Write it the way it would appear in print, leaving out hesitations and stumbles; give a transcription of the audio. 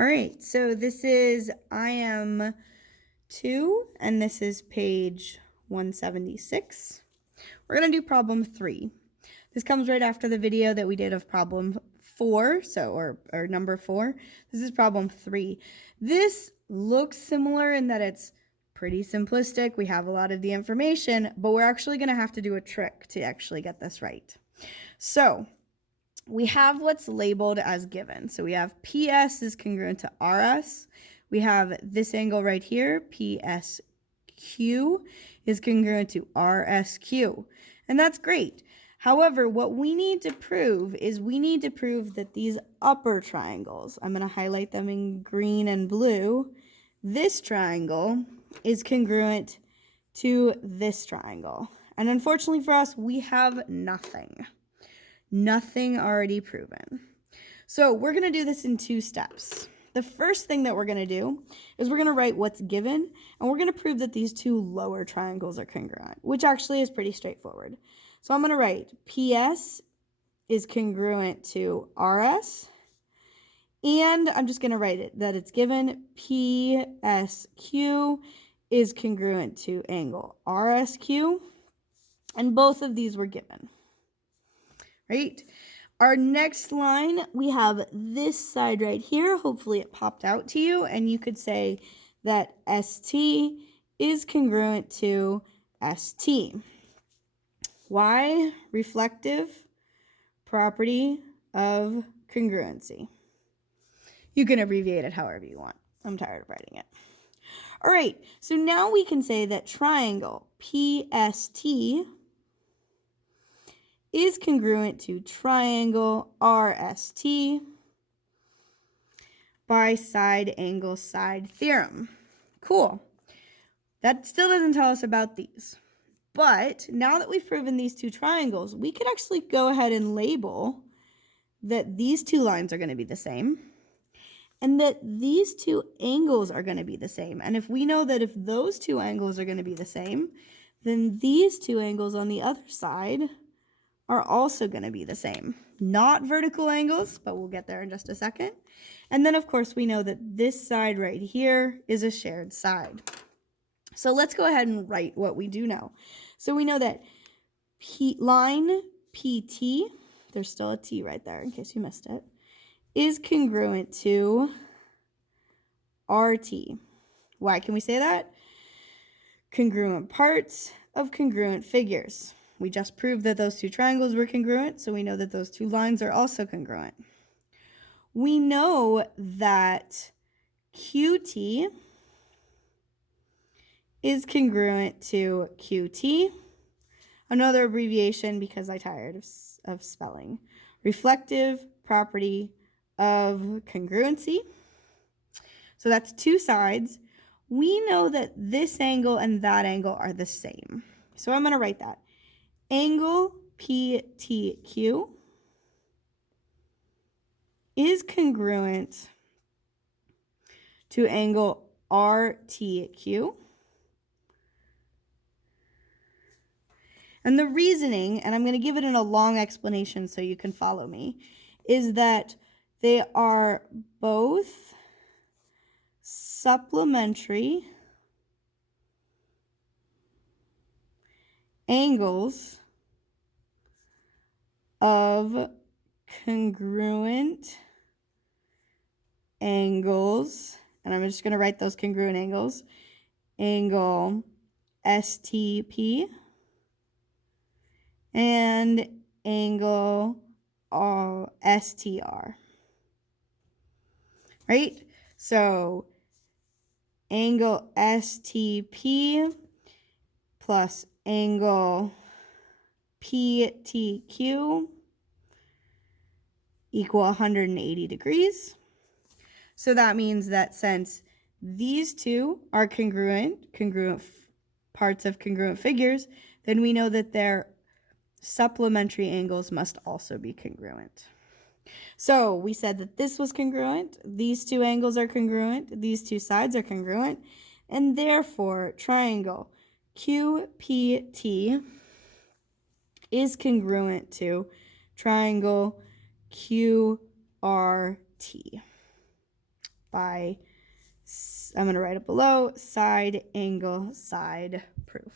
All right, so this is IM2, and this is page 176. We're going to do problem 3. This comes right after the video that we did of problem 4, or number 4. This is problem 3. This looks similar in that it's pretty simplistic. We have a lot of the information, but we're actually going to have to do a trick to actually get this right. So we have what's labeled as given. So we have PS is congruent to RS. We have this angle right here, PSQ, is congruent to RSQ. And that's great. However, what we need to prove is we need to prove that these upper triangles, I'm going to highlight them in green and blue, this triangle is congruent to this triangle. And unfortunately for us, we have nothing. Nothing already proven. So we're going to do this in 2 steps. The first thing that we're going to do is we're going to write what's given, and we're going to prove that these 2 lower triangles are congruent, which actually is pretty straightforward. So I'm going to write PS is congruent to RS, and I'm just going to write it that it's given PSQ is congruent to angle RSQ, and both of these were given. Right? Our next line, we have this side right here. Hopefully it popped out to you, and you could say that ST is congruent to ST. Why? Reflective property of congruency. You can abbreviate it however you want. I'm tired of writing it. All right, so now we can say that triangle PST is congruent to triangle RST by side angle side theorem. Cool. That still doesn't tell us about these. But now that we've proven these 2 triangles, we could actually go ahead and label that these 2 lines are going to be the same and that these 2 angles are going to be the same. And if we know that if those 2 angles are going to be the same, then these 2 angles on the other side are also going to be the same. Not vertical angles, but we'll get there in just a second. And then, of course, we know that this side right here is a shared side. So let's go ahead and write what we do know. So we know that line PT, there's still a T right there in case you missed it, is congruent to RT. Why can we say that? Congruent parts of congruent figures. We just proved that those 2 triangles were congruent, so we know that those 2 lines are also congruent. We know that QT is congruent to QT. Another abbreviation because I'm tired of spelling. Reflective property of congruency. So that's 2 sides. We know that this angle and that angle are the same. So I'm going to write that. Angle PTQ is congruent to angle RTQ. And the reasoning, and I'm going to give it in a long explanation so you can follow me, is that they are both supplementary angles of congruent angles, and I'm just going to write those congruent angles, angle STP and angle STR, right? So angle STP plus angle PTQ equal 180 degrees. So that means that since these 2 are congruent parts of congruent figures, then we know that their supplementary angles must also be congruent. So we said that this was congruent, these 2 angles are congruent, these 2 sides are congruent, and therefore triangle QPT is congruent to triangle QRT. by, I'm going to write it below, side, angle, side proof.